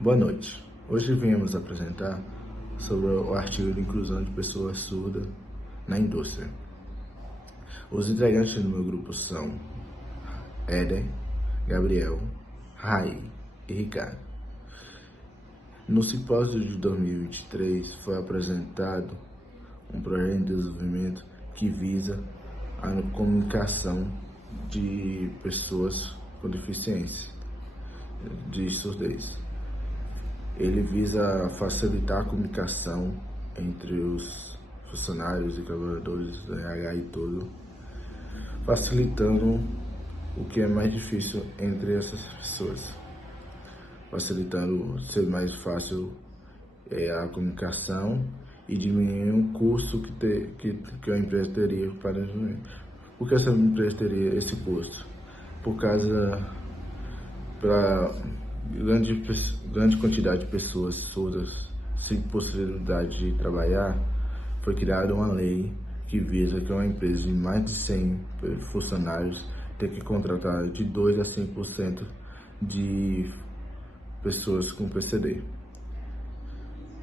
Boa noite. Hoje viemos apresentar sobre o artigo de inclusão de pessoas surdas na indústria. Os integrantes do meu grupo são Éder, Gabriel, Raí e Ricardo. No simpósio de 2023 foi apresentado um projeto de desenvolvimento que visa a comunicação de pessoas com deficiência de surdez. Ele visa facilitar a comunicação entre os funcionários e colaboradores do RH e tudo, facilitando o que é mais difícil entre essas pessoas, facilitando ser mais fácil a comunicação e diminuir o custo que a empresa teria para diminuir. Por que essa empresa teria esse custo? Por causa para grande quantidade de pessoas surdas sem possibilidade de trabalhar, foi criada uma lei que visa que uma empresa de mais de 100 funcionários tenha que contratar de 2 a 5% de pessoas com PCD.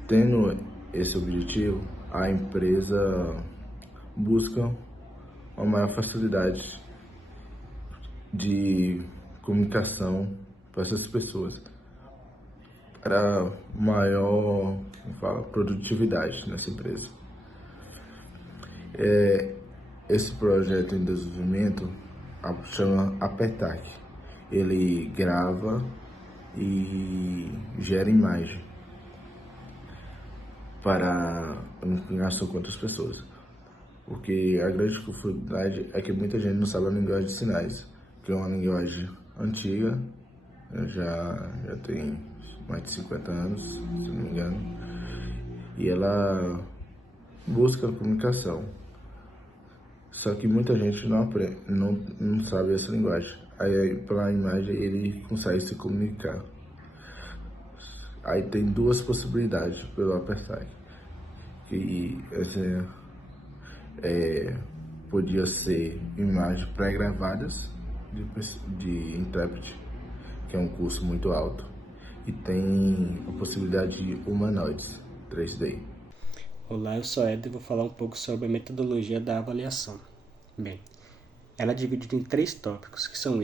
Tendo esse objetivo, a empresa busca uma maior facilidade de comunicação para essas pessoas, para maior produtividade nessa empresa. Esse projeto em desenvolvimento chama APETAC. Ele grava e gera imagem para interação com outras pessoas. Porque a grande dificuldade é que muita gente não sabe a linguagem de sinais, que é uma linguagem antiga, já tem mais de 50 anos, se não me engano, e ela busca a comunicação. Só que muita gente não aprende, não sabe essa linguagem. Aí pela imagem ele consegue se comunicar. Aí tem duas possibilidades pelo APETAC, que podia ser imagens pré-gravadas de intérprete, que é um custo muito alto, e tem a possibilidade de humanoides 3D. Olá, eu sou Ed e vou falar um pouco sobre a metodologia da avaliação. Bem, ela é dividida em 3 tópicos, que são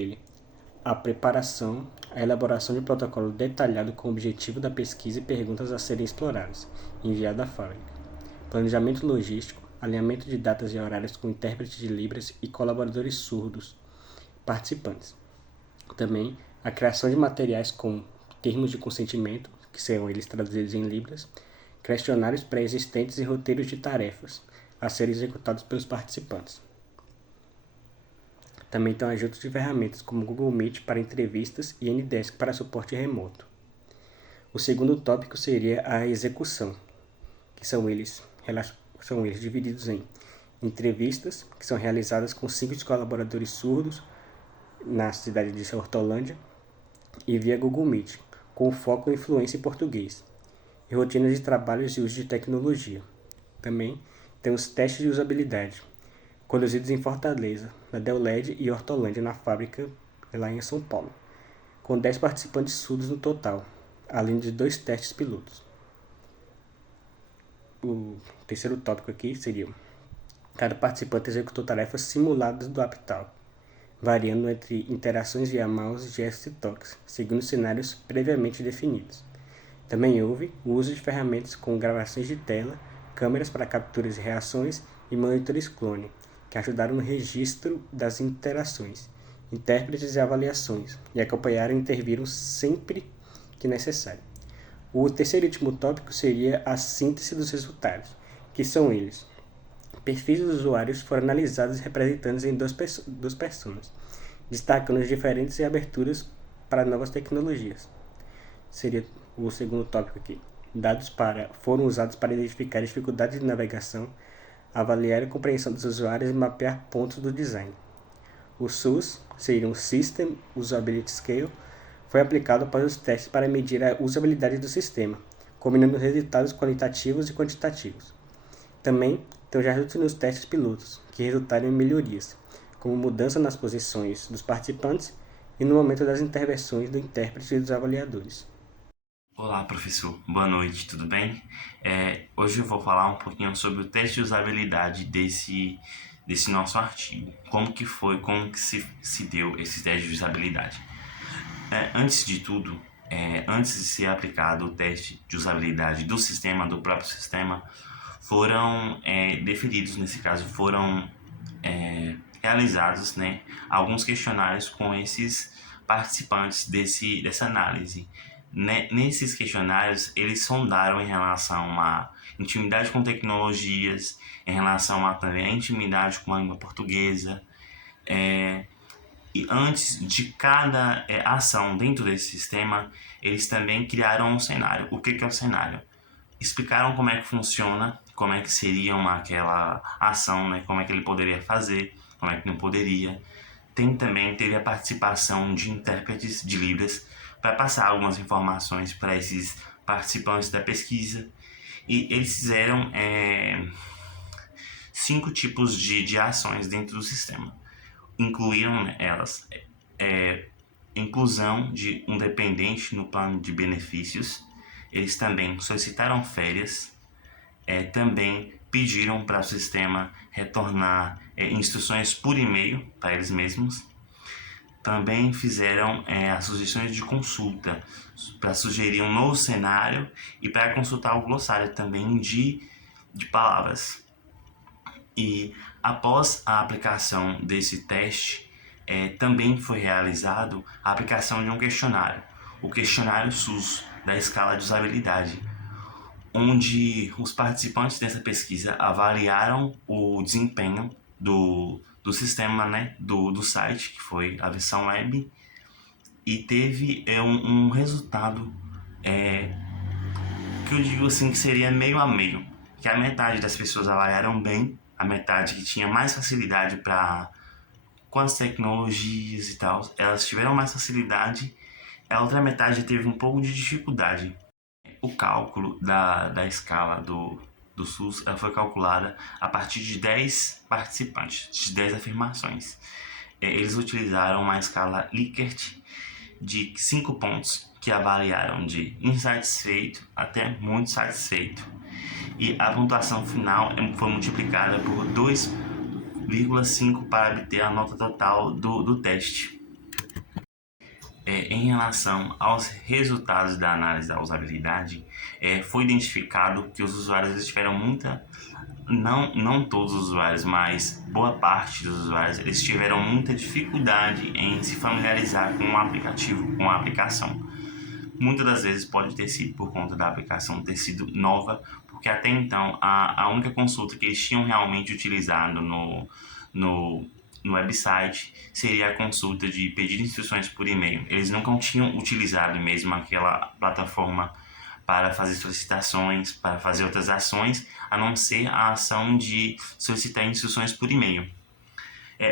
a preparação, a elaboração de protocolo detalhado com o objetivo da pesquisa e perguntas a serem exploradas, enviado à fábrica, planejamento logístico, alinhamento de datas e horários com intérprete de Libras e colaboradores surdos participantes. Também a criação de materiais com termos de consentimento, que serão eles traduzidos em Libras, questionários pré-existentes e roteiros de tarefas a serem executados pelos participantes. Também tem ajudas de ferramentas como Google Meet para entrevistas e Ndesk para suporte remoto. O segundo tópico seria a execução, que são eles divididos em entrevistas, que são realizadas com 5 colaboradores surdos na cidade de Hortolândia e via Google Meet, com foco em fluência em português, e rotinas de trabalhos e uso de tecnologia. Também tem os testes de usabilidade, conduzidos em Fortaleza, na Deoled e Hortolândia, na fábrica lá em São Paulo, com 10 participantes surdos no total, além de 2 testes pilotos. O terceiro tópico aqui seria: cada participante executou tarefas simuladas do APTAL, variando entre interações via mouse, gestos e toques, seguindo cenários previamente definidos. Também houve o uso de ferramentas com gravações de tela, câmeras para capturas e reações e monitores clone, que ajudaram no registro das interações, intérpretes e avaliações, e acompanharam e interviram sempre que necessário. O terceiro e último tópico seria a síntese dos resultados, que são eles: perfis dos usuários foram analisados e representados em duas personas, destacando as diferentes aberturas para novas tecnologias. Seria o segundo tópico aqui. Dados foram usados para identificar dificuldades de navegação, avaliar a compreensão dos usuários e mapear pontos do design. O SUS, seria um System Usability Scale, foi aplicado após os testes para medir a usabilidade do sistema, combinando resultados qualitativos e quantitativos. Também tem os ajustes nos testes pilotos, que resultaram em melhorias, como mudança nas posições dos participantes e no momento das intervenções do intérprete e dos avaliadores. Olá, professor. Boa noite, tudo bem? Hoje eu vou falar um pouquinho sobre o teste de usabilidade desse nosso artigo. Como que se deu esse teste de usabilidade. Antes de tudo, antes de ser aplicado o teste de usabilidade do próprio sistema, foram definidos, nesse caso, foram realizados, né, alguns questionários com esses participantes dessa análise. Nesses questionários, eles sondaram em relação à intimidade com tecnologias, em relação a também a intimidade com a língua portuguesa. E antes de cada ação dentro desse sistema, eles também criaram um cenário. O que é o cenário? Explicaram como é que funciona, como é que seria aquela ação, né? Como é que ele poderia fazer, como é que não poderia. Teve a participação de intérpretes de Libras para passar algumas informações para esses participantes da pesquisa. E eles fizeram 5 tipos de ações dentro do sistema. Incluíram, né, elas inclusão de um dependente no plano de benefícios. Eles também solicitaram férias, também pediram para o sistema retornar instruções por e-mail para eles mesmos. Também fizeram as sugestões de consulta para sugerir um novo cenário e para consultar o glossário também de palavras. E após a aplicação desse teste, também foi realizado a aplicação de um questionário, o questionário SUS da escala de usabilidade, onde os participantes dessa pesquisa avaliaram o desempenho do sistema, né, do site, que foi a versão web, e teve um resultado que eu digo assim que seria meio a meio, que a metade das pessoas avaliaram bem, a metade que tinha mais facilidade com as tecnologias e tal, elas tiveram mais facilidade, a outra metade teve um pouco de dificuldade. O cálculo da escala do SUS ela foi calculada a partir de 10 participantes, de 10 afirmações. Eles utilizaram uma escala Likert de 5 pontos, que avaliaram de insatisfeito até muito satisfeito. E a pontuação final foi multiplicada por 2,5 para obter a nota total do teste. Em relação aos resultados da análise da usabilidade, foi identificado que os usuários tiveram não todos os usuários, mas boa parte dos usuários, eles tiveram muita dificuldade em se familiarizar com o aplicativo, com a aplicação. Muitas das vezes pode ter sido por conta da aplicação ter sido nova, porque até então a única consulta que eles tinham realmente utilizado no website seria a consulta de pedir instruções por e-mail. Eles nunca tinham utilizado mesmo aquela plataforma para fazer solicitações, para fazer outras ações, a não ser a ação de solicitar instruções por e-mail.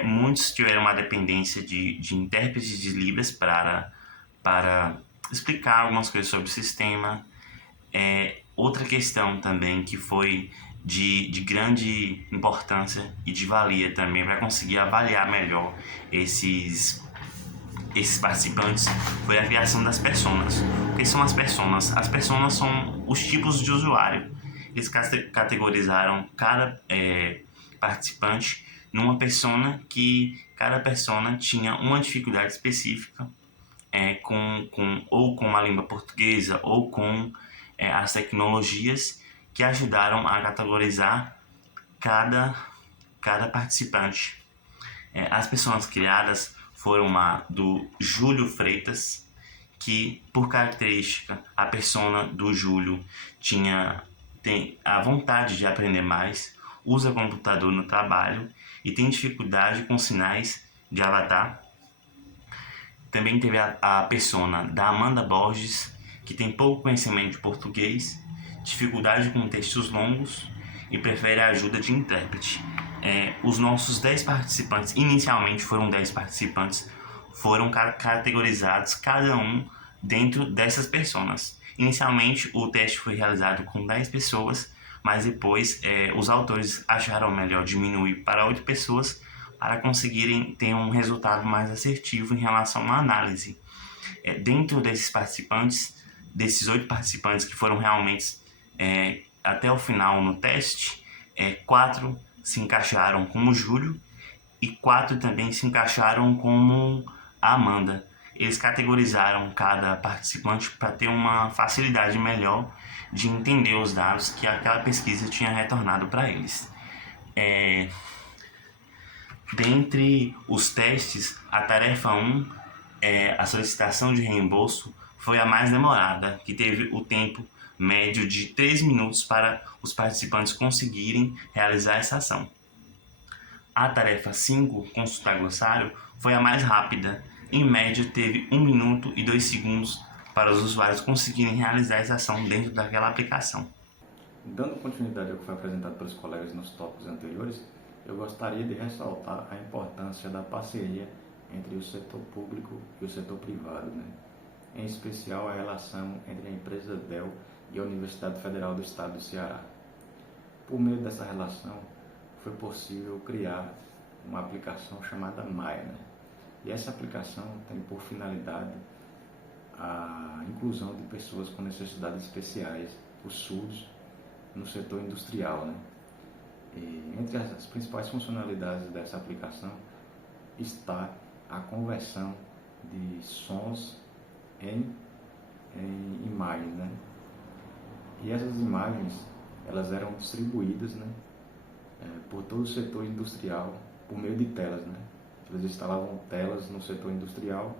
Muitos tiveram uma dependência de intérpretes de Libras para explicar algumas coisas sobre o sistema. Outra questão também que foi de grande importância e de valia também para conseguir avaliar melhor esses participantes foi a criação das personas. O que são as personas? As personas são os tipos de usuário. Eles categorizaram cada participante numa persona, que cada persona tinha uma dificuldade específica ou com a língua portuguesa ou com as tecnologias, que ajudaram a categorizar cada participante. As pessoas criadas foram a do Júlio Freitas, que por característica a persona do Júlio tem a vontade de aprender mais, usa computador no trabalho e tem dificuldade com sinais de avatar. Também teve a persona da Amanda Borges, que tem pouco conhecimento de português, dificuldade com textos longos e prefere a ajuda de intérprete. Os nossos 10 participantes, inicialmente foram 10 participantes, foram categorizados cada um dentro dessas personas. Inicialmente o teste foi realizado com 10 pessoas, mas depois os autores acharam melhor diminuir para 8 pessoas para conseguirem ter um resultado mais assertivo em relação à análise. Dentro desses participantes, desses 8 participantes que foram realmente até o final no teste, 4 se encaixaram como Júlio e 4 também se encaixaram como a Amanda. Eles categorizaram cada participante para ter uma facilidade melhor de entender os dados que aquela pesquisa tinha retornado para eles. Dentre os testes, a tarefa 1, a solicitação de reembolso, foi a mais demorada, que teve o tempo médio de 3 minutos para os participantes conseguirem realizar essa ação. A tarefa 5, consultar glossário, foi a mais rápida. Em média, teve 1 minuto e 2 segundos para os usuários conseguirem realizar essa ação dentro daquela aplicação. Dando continuidade ao que foi apresentado pelos colegas nos tópicos anteriores, eu gostaria de ressaltar a importância da parceria entre o setor público e o setor privado, né? Em especial a relação entre a empresa Dell e a Universidade Federal do Estado do Ceará. Por meio dessa relação, foi possível criar uma aplicação chamada Maia, né? E essa aplicação tem por finalidade a inclusão de pessoas com necessidades especiais, os surdos, no setor industrial, né? E entre as principais funcionalidades dessa aplicação está a conversão de sons em imagens, né? E essas imagens elas eram distribuídas, né, por todo o setor industrial por meio de telas, né? Eles instalavam telas no setor industrial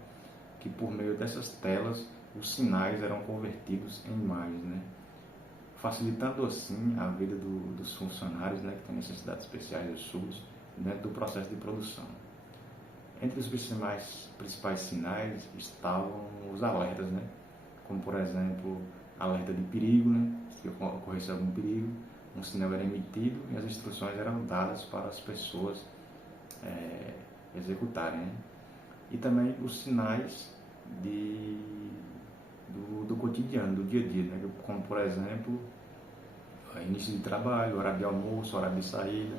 que por meio dessas telas os sinais eram convertidos em imagens, né? Facilitando assim a vida dos funcionários, né, que têm necessidades especiais, os surdos, dentro do processo de produção. Entre os principais sinais estavam os alertas, né, como por exemplo alerta de perigo, né, se ocorresse algum perigo, um sinal era emitido e as instruções eram dadas para as pessoas executarem, né? E também os sinais do cotidiano, do dia a dia, né? Como por exemplo início de trabalho, horário de almoço, horário de saída.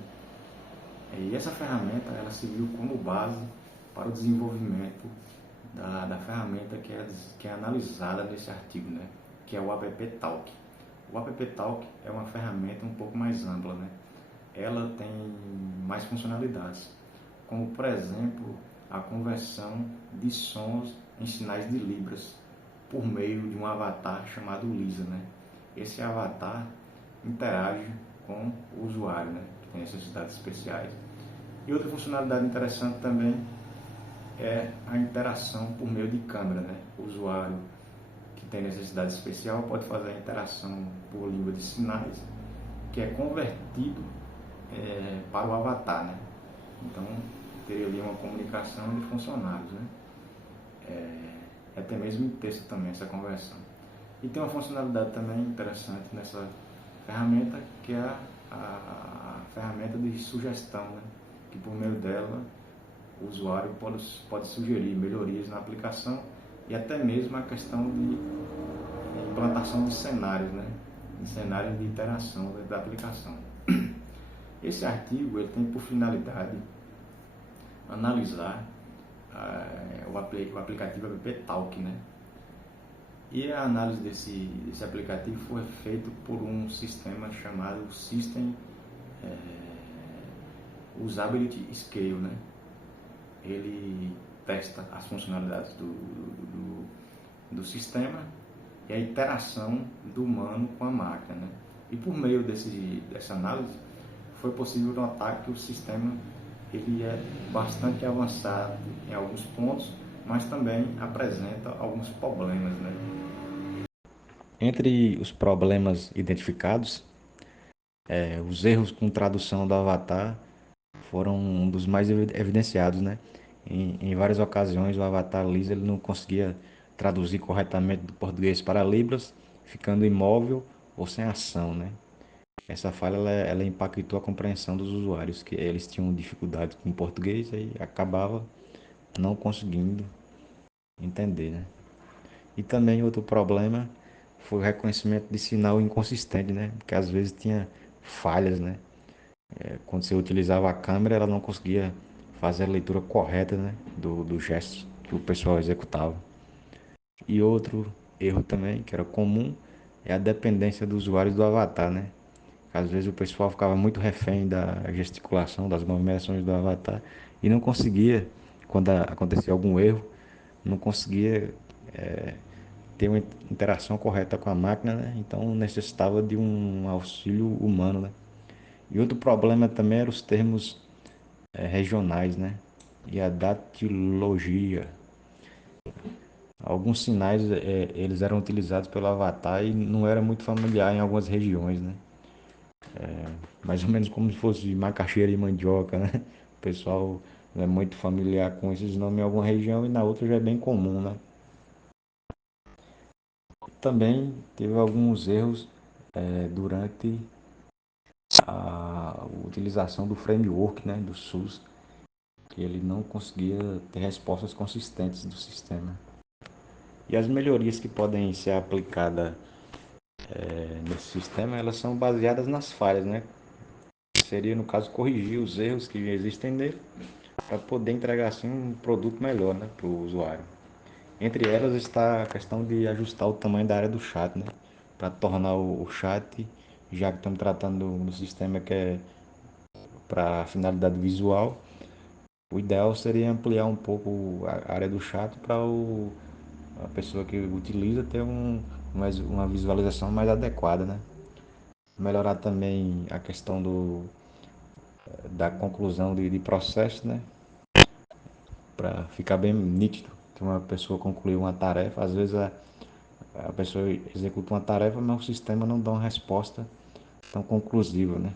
E essa ferramenta ela serviu como base para o desenvolvimento da ferramenta que é analisada nesse artigo, né? Que é o App Talk. O App Talk é uma ferramenta um pouco mais ampla, né? Ela tem mais funcionalidades, como por exemplo a conversão de sons em sinais de libras por meio de um avatar chamado Lisa, né? Esse avatar interage com o usuário, né, que tem necessidades especiais. E outra funcionalidade interessante também é a interação por meio de câmera, né? O usuário que tem necessidade especial pode fazer a interação por língua de sinais, que é convertido para o avatar, né? Então teria ali uma comunicação de funcionários, né? Até mesmo em texto também essa conversão. E tem uma funcionalidade também interessante nessa ferramenta, que é a ferramenta de sugestão, né? Que por meio dela o usuário pode sugerir melhorias na aplicação e até mesmo a questão de implantação de cenários, né? De cenários de interação da aplicação. Esse artigo ele tem por finalidade analisar o aplicativo App Talk, né? E a análise desse aplicativo foi feita por um sistema chamado System Usability Scale, né? Ele testa as funcionalidades do sistema e a interação do humano com a máquina, né? E por meio dessa análise foi possível notar que o sistema ele é bastante avançado em alguns pontos, mas também apresenta alguns problemas, né? Entre os problemas identificados, os erros com tradução do avatar foram um dos mais evidenciados, né? Em várias ocasiões o avatar Lisa ele não conseguia traduzir corretamente do português para Libras, ficando imóvel ou sem ação, né? Essa falha ela impactou a compreensão dos usuários, que eles tinham dificuldade com o português e acabava não conseguindo entender, né? E também outro problema foi o reconhecimento de sinal inconsistente, né? Porque às vezes tinha falhas, né? Quando você utilizava a câmera, ela não conseguia fazer a leitura correta, né? Do gesto que o pessoal executava. E outro erro também, que era comum, é a dependência dos usuários do avatar, né? Às vezes o pessoal ficava muito refém da gesticulação, das movimentações do avatar e não conseguia, quando acontecia algum erro, não conseguia ter uma interação correta com a máquina, né? Então necessitava de um auxílio humano, né? E outro problema também eram os termos regionais, né? E a datilogia. Alguns sinais eles eram utilizados pelo avatar e não era muito familiar em algumas regiões, né? Mais ou menos como se fosse macaxeira e mandioca, né? O pessoal não é muito familiar com esses nomes em alguma região e na outra já é bem comum, né? Também teve alguns erros durante a utilização do framework, né, do SUS, que ele não conseguia ter respostas consistentes do sistema. E as melhorias que podem ser aplicadas nesse sistema, elas são baseadas nas falhas, né? Seria, no caso, corrigir os erros que existem nele para poder entregar assim um produto melhor, né, para o usuário. Entre elas está a questão de ajustar o tamanho da área do chat, né, para tornar o chat, já que estamos tratando do sistema que é para finalidade visual, o ideal seria ampliar um pouco a área do chat para a pessoa que utiliza ter uma visualização mais adequada, né? Melhorar também a questão da conclusão de processo, né? Para ficar bem nítido que uma pessoa concluiu uma tarefa. Às vezes a pessoa executa uma tarefa, mas o sistema não dá uma resposta tão conclusiva, né?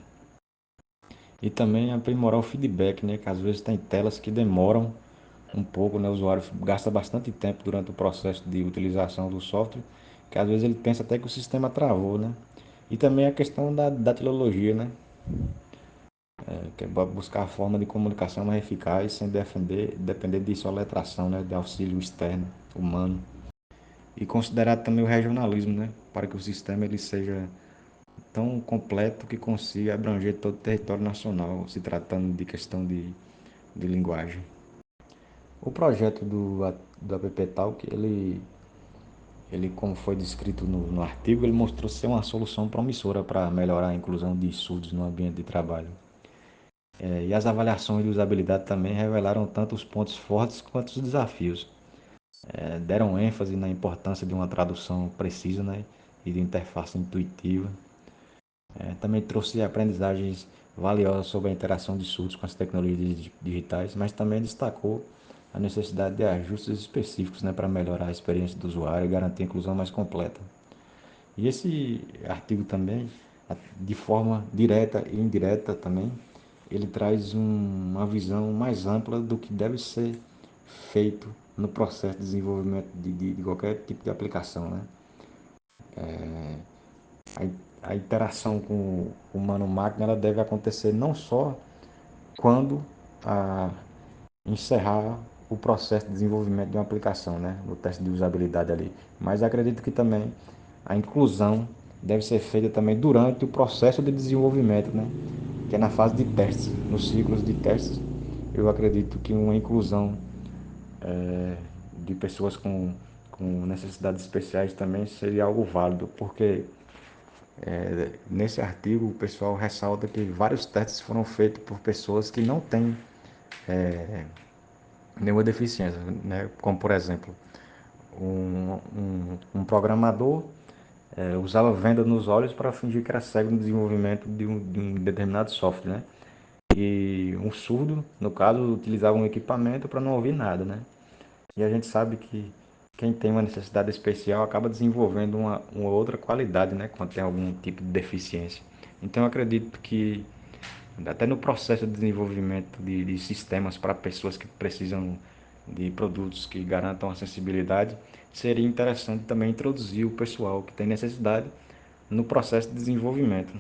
E também aprimorar o feedback, né? Que às vezes tem telas que demoram um pouco, né? O usuário gasta bastante tempo durante o processo de utilização do software, que às vezes ele pensa até que o sistema travou, né? E também a questão da datilologia, né? Que é buscar a forma de comunicação mais eficaz sem depender de soletração, né? De auxílio externo, humano. E considerar também o regionalismo, né? Para que o sistema ele seja tão completo que consiga abranger todo o território nacional, se tratando de questão de linguagem. O projeto do App Talk, ele como foi descrito no artigo, ele mostrou ser uma solução promissora para melhorar a inclusão de surdos no ambiente de trabalho. E as avaliações de usabilidade também revelaram tanto os pontos fortes quanto os desafios. Deram ênfase na importância de uma tradução precisa, né, e de interface intuitiva. Também trouxe aprendizagens valiosas sobre a interação de surdos com as tecnologias digitais, mas também destacou a necessidade de ajustes específicos, né, para melhorar a experiência do usuário e garantir a inclusão mais completa. E esse artigo também, de forma direta e indireta também, ele traz uma visão mais ampla do que deve ser feito no processo de desenvolvimento de qualquer tipo de aplicação, né? A interação com o humano-máquina ela deve acontecer não só quando encerrar o processo de desenvolvimento de uma aplicação, né, no teste de usabilidade ali, mas acredito que também a inclusão deve ser feita também durante o processo de desenvolvimento, né, que é na fase de testes, nos ciclos de testes. Eu acredito que uma inclusão de pessoas com necessidades especiais também seria algo válido, porque nesse artigo o pessoal ressalta que vários testes foram feitos por pessoas que não têm nenhuma deficiência, né? Como por exemplo, um programador usava venda nos olhos para fingir que era cego no desenvolvimento de um determinado software, né? E um surdo, no caso, utilizava um equipamento para não ouvir nada, né? E a gente sabe que quem tem uma necessidade especial acaba desenvolvendo uma outra qualidade, né? Quando tem algum tipo de deficiência. Então eu acredito que até no processo de desenvolvimento de sistemas para pessoas que precisam de produtos que garantam acessibilidade, seria interessante também introduzir o pessoal que tem necessidade no processo de desenvolvimento.